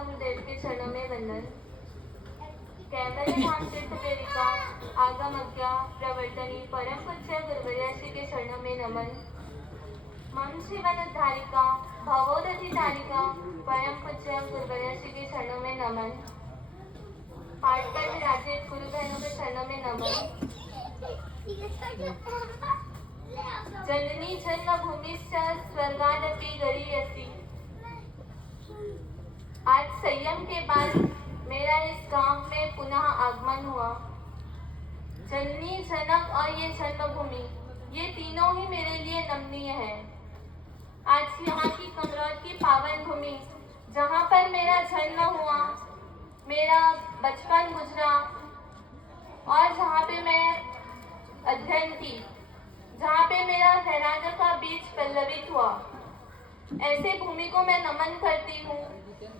गौतम देव के चरणों में वंदन। कैवल्य धाम तीर्थ प्रेरिका आगम अज्ञा प्रवर्तनी परम पूज्य गुरुवर्य श्री के चरणों में नमन। मम जीवन उद्धारिका भवोदधि तारिका परम पूज्य गुरुवर्य श्री के चरणों में नमन। पाठ पर विराजित गुरु बहनों के चरणों में नमन। जननी जन्मभूमिश्च स्वर्गादपि गरीयसी। आज संयम के बाद मेरा इस गांव में पुनः आगमन हुआ। जननी, जनक और ये जन्मभूमि, ये तीनों ही मेरे लिए नमनीय है। आज यहाँ की कमरौद की पावन भूमि, जहाँ पर मेरा जन्म हुआ, मेरा बचपन गुजरा और जहाँ पे मैं अध्ययन की, जहाँ पे मेरा वैराग्य का बीज पल्लवित हुआ, ऐसे भूमि को मैं नमन करती हूँ।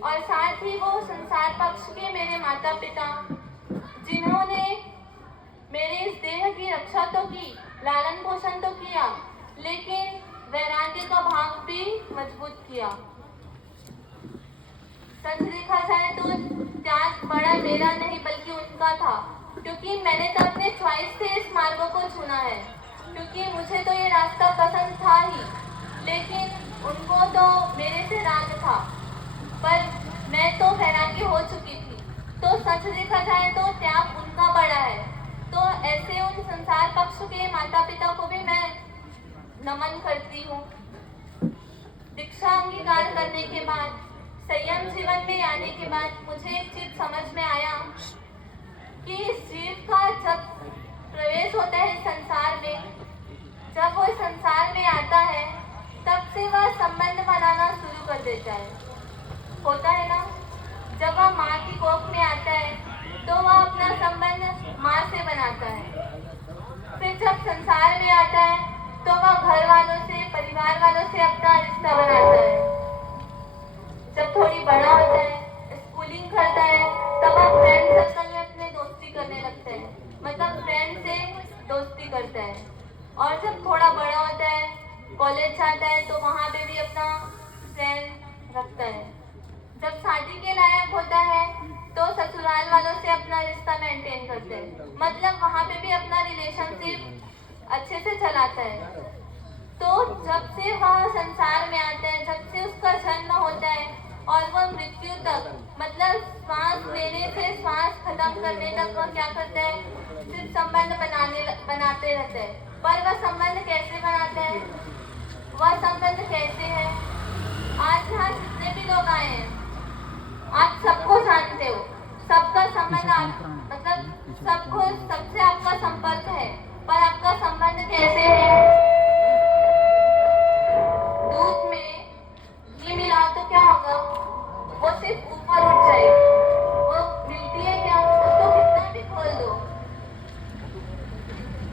और साथ ही वो संसार पक्ष के मेरे माता पिता, जिन्होंने मेरे इस देह की रक्षा तो की, लालन पोषण तो किया, लेकिन वैराग्य का भाव भी मजबूत किया। सच देखा जाए तो त्याग बड़ा मेरा नहीं बल्कि उनका था, क्योंकि मैंने तो अपने च्वाइस से इस मार्ग को चुना है, क्योंकि मुझे तो ये रास्ता पसंद था ही, लेकिन उनको तो मेरे से राग था, पर मैं तो वैराग्य हो चुकी थी। तो सच देखा जाए तो त्याग उनका बड़ा है। तो ऐसे उन संसार पक्ष के माता पिता को भी मैं नमन करती हूँ। दीक्षा अंगीकार करने के बाद, संयम जीवन में आने के बाद मुझे एक चीज समझ में आया कि इस जीव का जब प्रवेश होता है संसार में, जब वो संसार में आता है, तब से वह संबंध बनाना शुरू कर देता है। होता है ना, जब वह माँ की कोख में आता है तो वह अपना संबंध माँ से बनाता है। फिर जब संसार में आता है तो वह घर वालों से, परिवार वालों से अपना रिश्ता बनाता है। जब थोड़ी बड़ा होता है, स्कूलिंग करता है, तब वह फ्रेंड सर्कल में अपने दोस्ती करने लगता है, मतलब फ्रेंड से दोस्ती करता है। और जब थोड़ा बड़ा होता है, कॉलेज जाता है, तो वहाँ पे भी अपना फ्रेंड रखता है। जब शादी के लायक होता है तो ससुराल वालों से अपना रिश्ता मेंटेन करते हैं, मतलब वहाँ पे भी अपना रिलेशनशिप अच्छे से चलाता है। तो जब से वह संसार में आता है, जब से उसका जन्म होता है और वह मृत्यु तक, मतलब श्वास लेने से श्वास खत्म करने तक वह क्या करता है, सिर्फ संबंध बनाते रहते हैं। पर वह संबंध कैसे बनाते हैं, वह संबंध कैसे है? आज यहाँ जितने भी लोग आए हैं, आप सबको जानते हो, सबका संबंध मतलब सबको, सबसे आपका संपर्क है, पर आपका संबंध कैसे है? दूध में घी मिला तो क्या होगा, वो सिर्फ ऊपर उठ जाएगी। वो मिलती है क्या, उसको कितना भी खोल दो।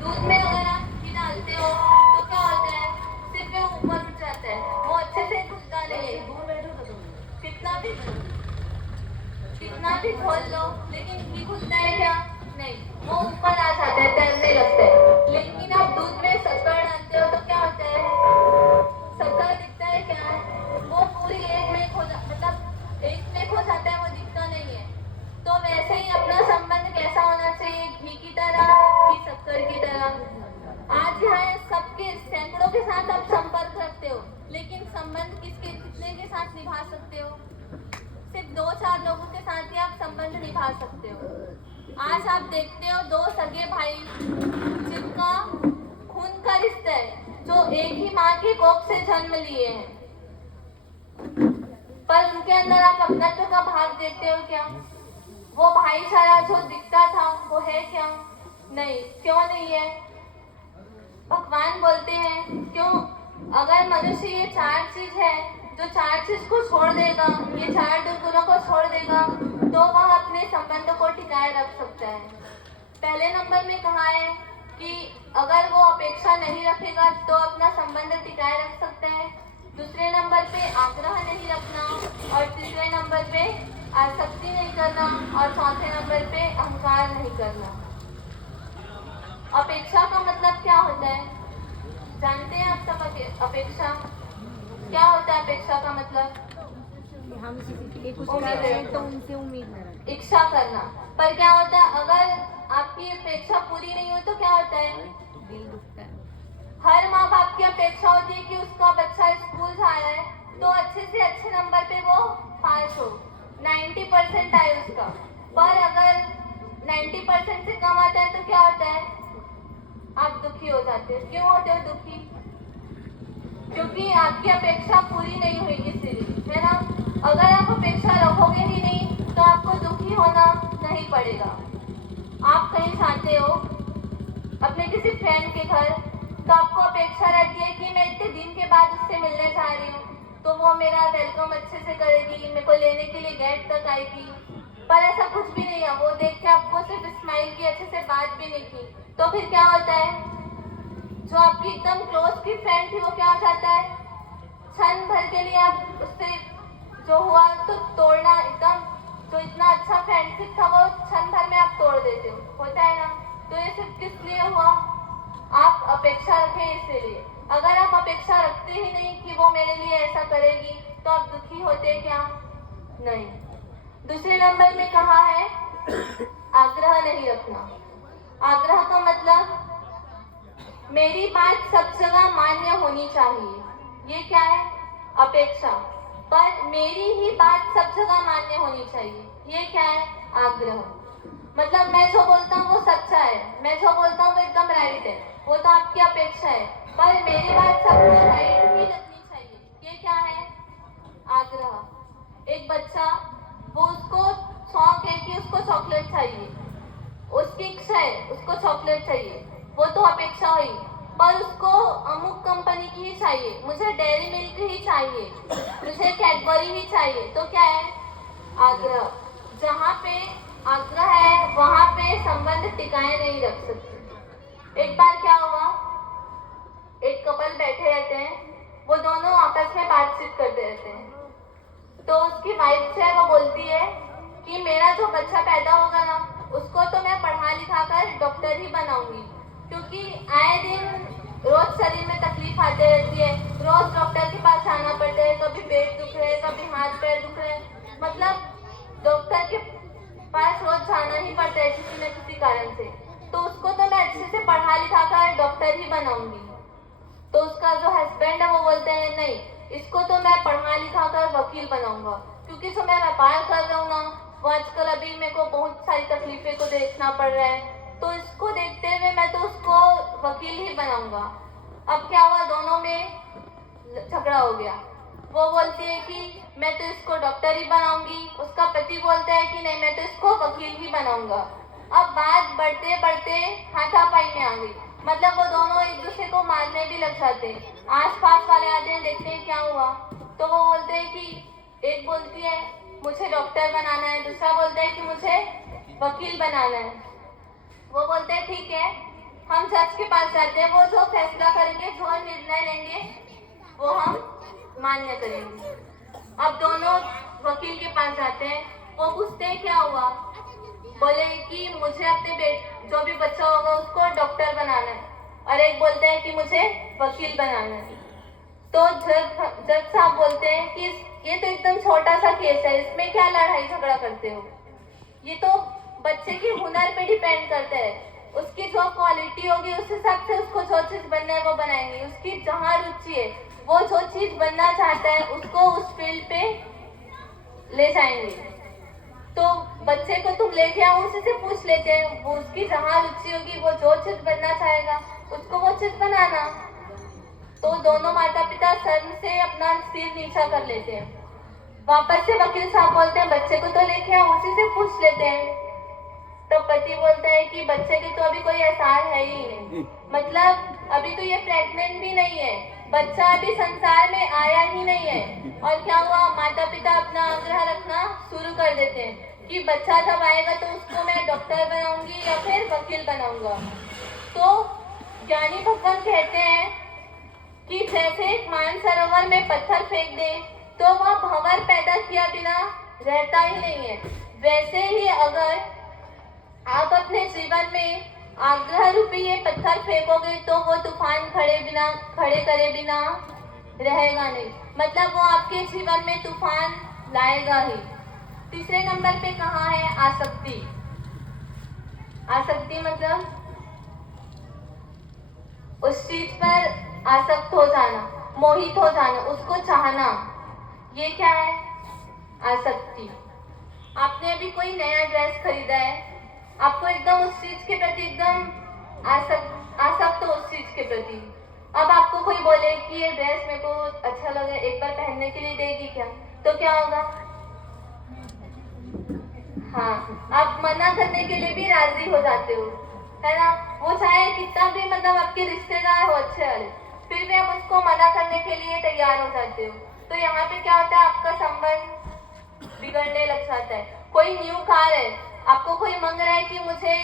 दूध में अगर आप घी डालते हो तो क्या होता है, सिर्फ वो ऊपर उठ जाता है, वो अच्छे से घुलता नहीं है। कितना भी खोल लो, लेकिन घी घुलता है क्या? नहीं, वो ऊपर आ जाता है, तैरने लगता है। लेकिन आप दूध में शक्कर डालते हो तो क्या होता है, शक्कर दिखता है क्या? वो पूरी एक में खो जाता है, वो दिखता नहीं है। तो वैसे ही अपना संबंध कैसा होना चाहिए, घी की तरह कि शक्कर की तरह। आज यहाँ सबके, सैकड़ों के साथ आप संपर्क रखते हो, लेकिन संबंध कितने के साथ निभा सकते हो? सिर्फ 2-4 लोगों के साथ ही आप संबंध निभा सकते हो। आज आप देखते हो दो सगे भाई जिनका खून का रिश्ता है, जो एक ही माँ की कोख से जन्म लिए हैं, पर उनके अंदर आप अपनत्व का भाव देखते हो क्या? वो भाईचारा जो दिखता था वो है क्या? नहीं, क्यों नहीं है? भगवान बोलते हैं क्यों, अगर मनुष्य ये 4 चीज है, जो 4 चीज को छोड़ देगा, ये 4 दुर्गुणों को छोड़ देगा, तो वह अपने संबंध को टिकाए रख सकता है। पहले नंबर में कहा है कि अगर वो अपेक्षा नहीं रखेगा तो अपना संबंध टिकाए रख सकता है। दूसरे नंबर पे आग्रह नहीं रखना, और तीसरे नंबर पे आसक्ति नहीं करना, और चौथे नंबर पे अहंकार नहीं करना। अपेक्षा का मतलब क्या होता है, जानते हैं आप सब? अपेक्षा क्या होता है? अपेक्षा का मतलब हम किसी के लिए कुछ उम्मीद कर रहे हैं रखना। तो उनसे उम्मीद न रखें। इच्छा करना, पर क्या होता है अगर आपकी अपेक्षा पूरी नहीं हो तो क्या होता है? दिल दुखता है। हर माँ बाप की अपेक्षा होती है कि उसका बच्चा स्कूल जा रहा है तो अच्छे से अच्छे नंबर पे वो पास हो, 90% आए उसका। पर अगर 90% से कम आता है तो क्या होता है? आप दुखी हो जाते हो। क्यों होते हो दुखी? क्योंकि आपकी अपेक्षा पूरी नहीं हुई इसीलिए, है ना? अगर आप अपेक्षा रखोगे ही नहीं तो आपको दुखी होना नहीं पड़ेगा। आप कहीं जाते हो अपने किसी फ्रेंड के घर, तो आपको अपेक्षा रहती है कि मैं इतने दिन के बाद उससे मिलने जा रही हूँ तो वो मेरा वेलकम अच्छे से करेगी, मेरे को लेने के लिए गेट तक आएगी। पर ऐसा कुछ भी नहीं है, वो देख के आपको सिर्फ स्माइल की, अच्छे से बात भी नहीं की। तो फिर क्या होता है? जो आपकी एकदम क्लोज की फ्रेंड थी वो क्या हो जाता है? क्षण भर के लिए आप उससे जो हुआ तो तोड़ना, एकदम जो इतना अच्छा फ्रेंडशिप था वो क्षण भर में आप तोड़ देते हो, होता है ना? तो ये सिर्फ किस लिए हुआ? आप अपेक्षा रखें इसीलिए। अगर आप अपेक्षा रखते ही नहीं कि वो मेरे लिए ऐसा करेगी तो आप दुखी होते क्या? नहीं। दूसरे नंबर में कहा है आग्रह नहीं रखना। आग्रह का मतलब मेरी बात सब जगह मान्य होनी चाहिए। ये क्या है? अपेक्षा। पर मेरी ही बात सब जगह मान्य होनी चाहिए, ये क्या है? आग्रह। मतलब मैं जो बोलता हूँ वो सच्चा है, मैं जो बोलता हूँ वो एकदम राइट है, वो तो आपकी अपेक्षा है। पर मेरी बात सबको राइट ही लगनी चाहिए, ये क्या है? आग्रह। एक बच्चा, वो उसको शौक है कि उसको चॉकलेट चाहिए, उसकी इच्छा है उसको चॉकलेट चाहिए, वो तो अपेक्षा हुई। पर उसको अमुक कंपनी की ही चाहिए, मुझे डेयरी मिल्क ही चाहिए, मुझे कैडबरी ही चाहिए, तो क्या है? आग्रह। जहाँ पे आग्रह है वहाँ पे संबंध टिकाए नहीं रख सकते। एक बार क्या हुआ, एक कपल बैठे रहते हैं, वो दोनों आपस में बातचीत करते रहते हैं। तो उसकी वाइफ जो है वो बोलती है कि मेरा जो बच्चा पैदा होगा ना उसको तो मैं पढ़ा लिखा कर डॉक्टर ही बनाऊंगी, क्योंकि आए दिन रोज शरीर में तकलीफ आती रहती है, रोज डॉक्टर के पास जाना पड़ता है, कभी पेट दुख रहे, कभी हाथ पैर दुख रहे, मतलब डॉक्टर के पास रोज जाना ही पड़ता है किसी न किसी कारण से। तो उसको तो मैं अच्छे से पढ़ा लिखा कर डॉक्टर ही बनाऊंगी। तो उसका जो हस्बैंड है वो बोलते हैं नहीं, इसको तो मैं पढ़ा लिखा कर वकील बनाऊंगा, क्योंकि जो मैं व्यापार कर रहा हूँ ना वो आजकल अभी मेरे को बहुत सारी तकलीफें को देखना पड़ रहा है, तो इसको देखते हुए मैं तो उसको वकील ही बनाऊंगा। अब क्या हुआ, दोनों में झगड़ा हो गया। वो बोलती है कि मैं तो इसको डॉक्टर ही बनाऊंगी, उसका पति बोलता है कि नहीं मैं तो इसको वकील ही बनाऊंगा। अब बात बढ़ते बढ़ते हाथापाई में आ गई, मतलब वो दोनों एक दूसरे को मारने भी लग जाते हैं। आस पास वाले आते हैं, देखते हैं क्या हुआ, तो वो बोलते हैं कि एक बोलती है मुझे डॉक्टर बनाना है, दूसरा बोलता है कि मुझे वकील बनाना है। वो बोलते हैं ठीक है, हम जज के पास जाते हैं, वो जो फैसला करेंगे, जो निर्णय लेंगे वो हम मान्य करेंगे। अब दोनों वकील के पास जाते हैं, वो पूछते हैं क्या हुआ, बोले कि मुझे अपने जो भी बच्चा होगा उसको डॉक्टर बनाना है, और एक बोलते हैं कि मुझे वकील बनाना है। तो जज साहब बोलते हैं कि ये तो एकदम छोटा सा केस है, इसमें क्या लड़ाई झगड़ा करते हो, ये तो बच्चे के हुनर पे डिपेंड करता है, उसकी जो क्वालिटी होगी उस हिसाब से उसको जो चीज बनना है वो बनाएंगे, उसकी जहाँ रुचि है वो जो चीज बनना चाहता है उसको उस फील्ड पे ले जाएंगे। तो बच्चे को तुम लेके आओ, उसी से पूछ लेते हैं, वो उसकी जहाँ रुचि होगी वो जो चीज बनना चाहेगा उसको वो चीज बनाना। तो दोनों माता पिता शर्म से अपना सिर नीचा कर लेते हैं। वापस से वकील साहब बोलते हैं बच्चे को तो लेके आओ, उसी से पूछ लेते हैं। तो पति बोलता है कि बच्चे के तो अभी कोई आसार है ही नहीं, मतलब अभी तो ये प्रेग्नेंट भी नहीं है, बच्चा अभी संसार में आया ही नहीं है। और क्या हुआ, माता पिता अपना आग्रह रखना शुरू कर देते हैं कि बच्चा जब आएगा तो उसको मैं डॉक्टर बनाऊंगी या फिर वकील बनाऊंगा। तो ज्ञानी भगवान कहते हैं कि जैसे एक मानसरोवर में पत्थर फेंक दे तो वह भंवर पैदा किया बिना रहता ही नहीं है, वैसे ही अगर आप अपने जीवन में आग्रह रूपी ये पत्थर फेंकोगे तो वो तूफान खड़े करे बिना रहेगा नहीं। मतलब वो आपके जीवन में तूफान लाएगा ही। तीसरे नंबर पे कहाँ है आसक्ति। आसक्ति मतलब उस चीज पर आसक्त हो जाना, मोहित हो जाना, उसको चाहना, ये क्या है आसक्ति। आपने अभी कोई नया ड्रेस खरीदा है, आपको एकदम उस चीज के प्रति एकदम आसक्त हो उस चीज के प्रति। अब आपको कोई बोले कि ये ड्रेस मेरे को अच्छा लगा, एक बार पहनने के लिए देगी क्या, तो क्या होगा, हाँ आप मना करने के लिए भी राजी हो जाते हो, है ना। वो चाहे कितना भी मतलब आपके रिश्तेदार हो अच्छे वाले, फिर भी आप उसको मना करने के लिए तैयार हो जाते हो। तो यहाँ पे क्या होता है, आपका संबंध बिगड़ने लग जाता है। कोई न्यू कार है, आपको कोई मांग रहा है कि मुझे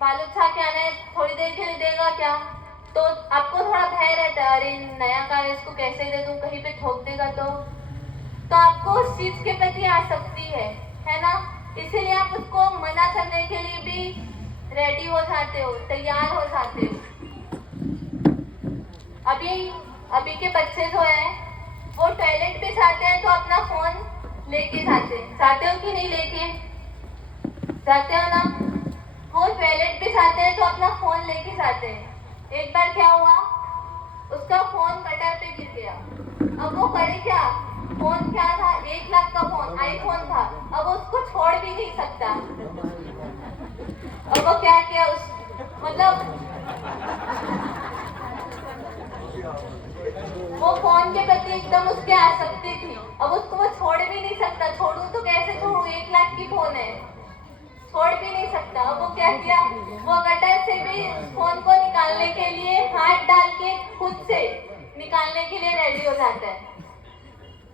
बालू छा के आना है, थोड़ी देर के लिए देगा क्या, तो आपको थोड़ा भय रहता है, अरे नया कार है इसको कैसे दे दूं, कहीं पे ठोक देगा तो आपको उस चीज के प्रति आसक्ति है ना। इसीलिए आप उसको मना करने के लिए भी रेडी हो जाते हो, तैयार हो जाते हो। अभी के बच्चे जो है वो टॉयलेट पे जाते हैं तो अपना फोन लेके जाते हो कि नहीं लेके जाते हो ना। वो टॉयलेट पे जाते हैं तो अपना फोन लेके जाते हैं। एक बार क्या हुआ, उसका फोन गटर पे गिर गया। अब वो करे क्या, फोन क्या था, 1 लाख का फोन, आईफोन था। अब उसको छोड़ भी नहीं सकता। अब वो क्या किया, उस मतलब वो फोन के प्रति एकदम उसके आसक्ति थी। अब उसको वो छोड़ भी नहीं सकता, छोड़ू तो कैसे छोड़ू, 1 लाख की फोन है, छोड़ भी नहीं सकता। अब वो क्या किया, वो गटर से भी फोन को निकालने के लिए हाथ डाल के खुद से निकालने के लिए रेडी हो जाता है।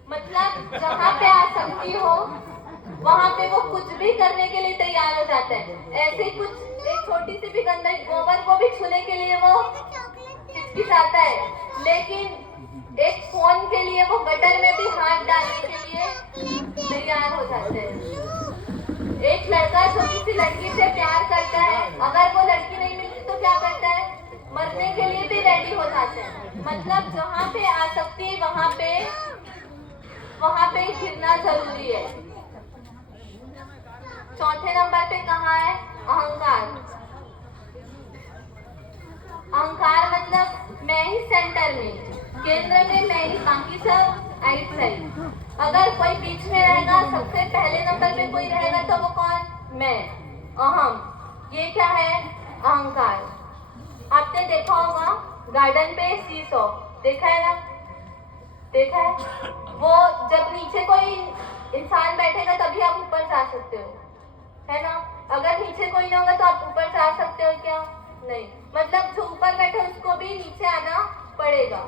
मतलब जहाँ पे आसक्ति हो वहाँ पे वो कुछ भी करने के लिए तैयार हो जाता है। ऐसे कुछ एक छोटी सी भी गंदा गोबर को भी छूने के लिए वो हिचकिचाता है, लेकिन एक फोन के लिए वो गटर में भी हाथ डालने के लिए तैयार हो जाते हैं। एक लड़का जो किसी लड़की से प्यार करता है, अगर वो लड़की नहीं मिलती तो क्या करता है, मरने के लिए भी रेडी हो जाते हैं। मतलब जहाँ पे आसक्ति वहाँ पे घिरना जरूरी है। चौथे नंबर पे कहाँ है अहंकार। अहंकार मतलब मैं ही सेंटर में, केंद्र में मैं ही, बाकी सब आउटसाइड। अगर कोई बीच में रहेगा, सबसे पहले नंबर पे कोई रहेगा तो वो कौन, मैं, अहम। ये क्या है अहंकार। आपने देखा होगा गार्डन पे सीसॉ, देखा है ना, देखा है। वो जब नीचे कोई इंसान बैठेगा तभी आप ऊपर जा सकते हो, है ना। अगर नीचे कोई नहीं होगा तो आप ऊपर जा सकते हो क्या, नहीं। मतलब जो ऊपर बैठे उसको भी नीचे आना पड़ेगा।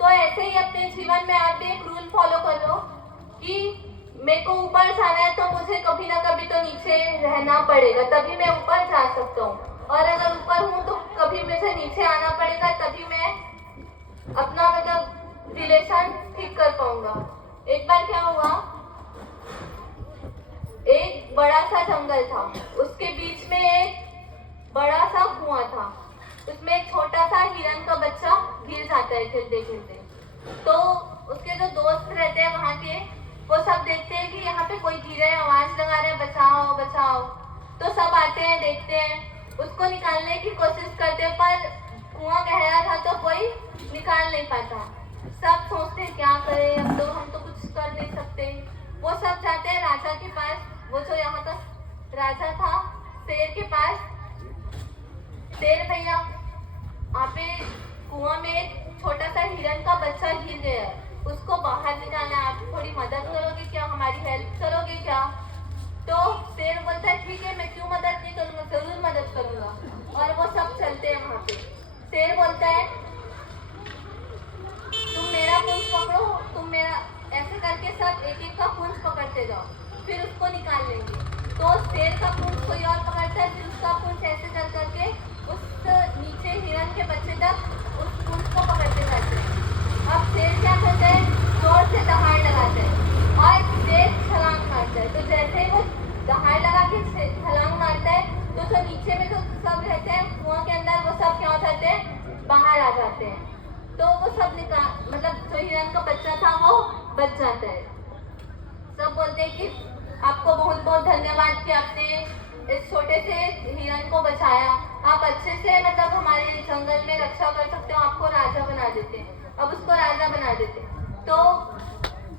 तो ऐसे ही अपने जीवन में आप भी एक रूल फॉलो कर लो कि मेरे को ऊपर जाना है तो मुझे कभी ना कभी तो नीचे रहना पड़ेगा, तभी मैं ऊपर जा सकता हूँ। और अगर ऊपर हूँ तो कभी मुझे नीचे आना पड़ेगा, तभी मैं अपना मतलब रिलेशन ठीक कर पाऊंगा। एक बार क्या हुआ, एक बड़ा सा जंगल था, उसके बीच में एक बड़ा सा कुआं था। उसमें एक छोटा सा हिरन का बच्चा गिर जाता है खेलते खेलते। तो उसके जो दोस्त रहते हैं वहाँ के, वो सब देखते हैं कि यहाँ पे कोई गिरा है, आवाज लगा रहे हैं बचाओ बचाओ। तो सब आते हैं, देखते हैं, उसको निकालने की कोशिश करते हैं, पर कुआं गहरा था तो कोई निकाल नहीं पाता। सब सोचते हैं क्या करें, अब तो हम तो कुछ कर नहीं सकते। वो सब जाते हैं राजा के पास, वो जो यहाँ का राजा था, शेर के पास। शेर भैया, आप कुआं में एक छोटा सा हिरन का बच्चा गिर गया है, उसको बाहर निकालना है, आप थोड़ी मदद करोगे क्या, हमारी हेल्प करोगे क्या। तो शेर बोलता है ठीक है, मैं क्यों मदद नहीं करूँगा, जरूर मदद करूँगा। और वो सब चलते हैं वहाँ पे। शेर बोलता है तुम मेरा पूंछ पकड़ो, तुम मेरा, ऐसे करके सब एक एक का पूंछ पकड़ते जाओ, फिर उसको निकाल लेंगे। तो शेर का पूंछ कोई और पकड़ता है, फिर उसका पूंछ ऐसे कर करके उस नीचे हिरन के बच्चे तक उस पूंछ को पकड़ते जाते हैं। अब शेर क्या करता है, जोर से दहाड़ लगाता है और शेर छलांग मारता है। तो जैसे ही वो दहाड़ लगा के छलांग मारता है तो जो नीचे में जो सब रहते हैं कुआं के अंदर, वो सब क्या हो जाते हैं, बाहर आ जाते हैं। तो वो सब मतलब जो हिरन का बच्चा था वो बच जाता है। सब बोलते छोटे से हिरन को बचाया, आप अच्छे से मतलब हमारे जंगल में रक्षा कर सकते हो, आपको राजा बना देते, अब उसको राजा बना देते। तो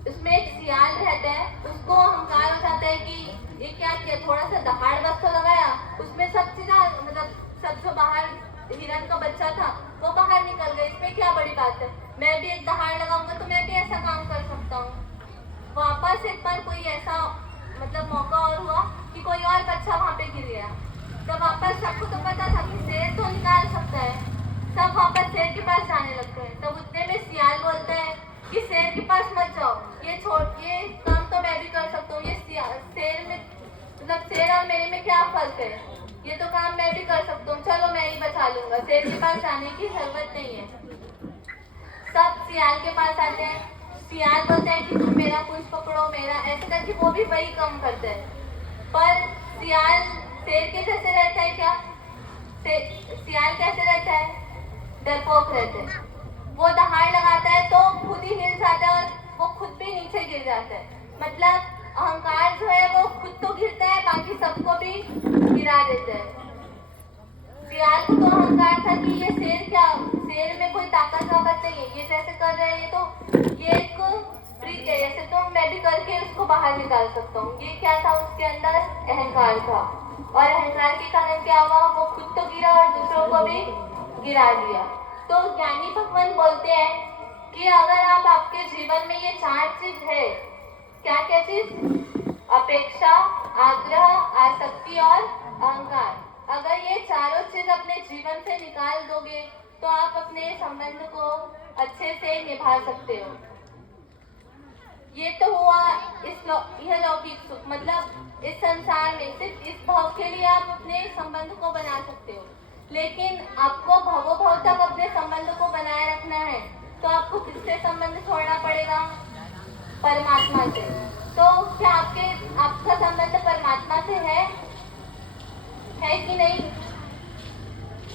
उसमें एक सियाल रहता है, उसको अहंकार हो जाता है कि ये क्या किया, थोड़ा सा दहाड़ बस तो लगाया, उसमें सब चीज़ मतलब सब जो बाहर हिरन का बच्चा था वो बाहर निकल गया, इसमें क्या बड़ी बात है, मैं भी एक दहाड़ लगाऊंगा तो मैं भी ऐसा काम कर सकता हूँ। वापस एक बार कोई ऐसा मतलब मौका और हुआ कि कोई और बच्चा वहाँ पे गिर गया, तो वापस सबको तो पता था कि शेर तो निकाल सकता है, सब वापस शेर के पास जाने लगते हैं। तब उतने में सियाल बोलता है कि शेर के पास मत जाओ, ये काम तो मैं भी कर सकता हूँ, ये शेर में मतलब शेर और मेरे में क्या फर्क है, ये तो काम मैं भी कर सकता हूँ, चलो मैं ही बचा लूंगा, शेर के पास जाने की जरूरत नहीं है। सब सियाल के पास आते हैं, सियाल बोलता है कि तुम मेरा पूंछ पकड़ो, मेरा ऐसे करके वो भी वही काम करता है। पर सियाल शेर के जैसे रहता है क्या, सियाल कैसे रहता है, डरपोक रहता है, वो दहाड़ लगाता है तो खुद ही हिल जाता है और वो खुद भी नीचे गिर जाता है, मतलब अहंकार जो है वो खुद तो गिरता है, बाकी सबको भी गिरा देता है। सियाल को तो अहंकार था कि ये शेर में कोई ताकत नहीं है, ये जैसे कर रहे हैं, ये तो ये एक ट्रिक है, ऐसे तो मैं भी करके उसको बाहर निकाल सकता हूँ। ये क्या था, उसके अंदर अहंकार था, और अहंकार के कारण क्या हुआ, वो खुद तो गिरा और दूसरों को भी गिरा दिया। तो ज्ञानी भगवान बोलते हैं कि अगर आप आपके जीवन में ये 4 चीज है, क्या क्या चीज, अपेक्षा, आग्रह, आसक्ति और अहंकार, अगर ये चारों चीज अपने जीवन से निकाल दोगे तो आप अपने संबंध को अच्छे से निभा सकते हो। ये तो हुआ यह लौकिक सुख, मतलब इस संसार में सिर्फ इस भाव के लिए आप अपने संबंध को बना सकते हो, लेकिन आपको भवो भव तक अपने संबंध को बनाए रखना है तो आपको किससे संबंध छोड़ना पड़ेगा, परमात्मा से। तो क्या आपका संबंध परमात्मा से है कि नहीं।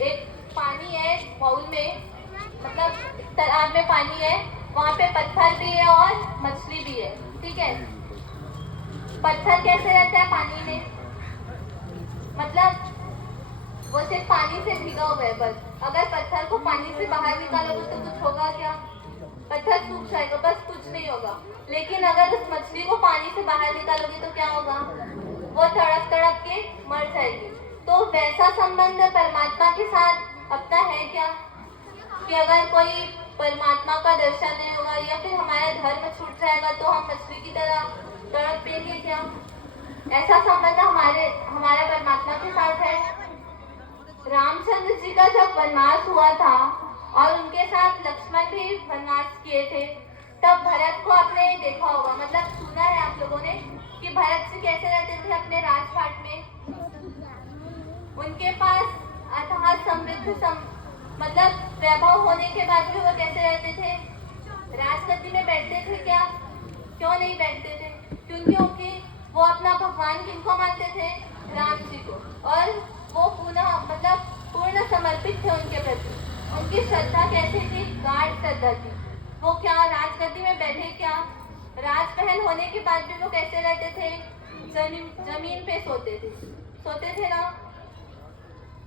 एक पानी है बाउल में, मतलब तालाब में पानी है, वहाँ पे पत्थर भी है और मछली भी है, ठीक है। पत्थर कैसे रहता है पानी में, मतलब वो सिर्फ पानी से भीगा हुआ है बस, अगर पत्थर को पानी से बाहर निकालोगे तो कुछ होगा क्या, पत्थर सूख जाएगा, बस कुछ नहीं होगा। लेकिन अगर उस मछली को पानी से बाहर निकालोगे तो क्या होगा, वो तड़प तड़प के मर जाएगी। तो वैसा संबंध परमात्मा के साथ अपना है क्या, कि अगर कोई परमात्मा का दर्शन नहीं होगा या फिर हमारा धर्म छूट जाएगा तो हम मछली की तरह तड़प पेंगे क्या, ऐसा संबंध हमारा परमात्मा के साथ है। रामचंद्र जी का जब वनवास हुआ था और उनके साथ लक्ष्मण भी वनवास किए थे, तब भरत को आपने देखा होगा, मतलब सुना है आप लोगों ने कि भरत जी कैसे रहते थे अपने राजपाट में, उनके पास अथाह समृद्ध मतलब वैभव होने के बाद भी वो कैसे रहते थे, राजगद्दी में बैठते थे क्या, क्यों नहीं बैठते थे, क्योंकि वो अपना भगवान किनको मानते थे, राम जी को, और वो पूर्ण समर्पित थे उनके प्रति। उनकी श्रद्धा कैसे थी, गाढ़ श्रद्धा थी। वो क्या राजगद्दी में बैठे क्या, राजमहल होने के बाद भी वो कैसे रहते थे, जमीन पे सोते थे ना।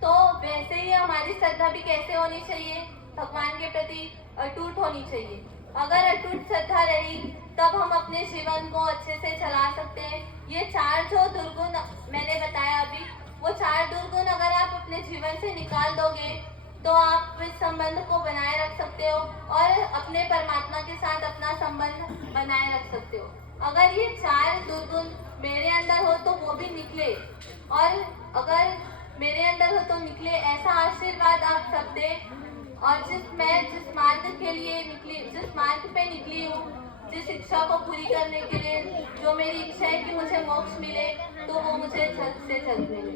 तो वैसे ही हमारी श्रद्धा भी कैसे होनी चाहिए, भगवान के प्रति अटूट होनी चाहिए। अगर अटूट श्रद्धा रही तब हम अपने जीवन को अच्छे से चला सकते हैं। ये 4 जो दुर्गुण मैंने बताया अभी, वो 4 दुर्गुण अगर आप अपने जीवन से निकाल दोगे तो आप इस संबंध को बनाए रख सकते हो और अपने परमात्मा के साथ अपना संबंध बनाए रख सकते हो। अगर ये 4 दुर्गुण मेरे अंदर हो तो वो भी निकले, और अगर मेरे अंदर हो तो निकले, ऐसा आशीर्वाद आप सब दे। और जिस मार्ग पे निकली हूँ, जिस इच्छा को पूरी करने के लिए, जो मेरी इच्छा है कि मुझे मोक्ष मिले, तो वो मुझे जल्द से जल्द मिले।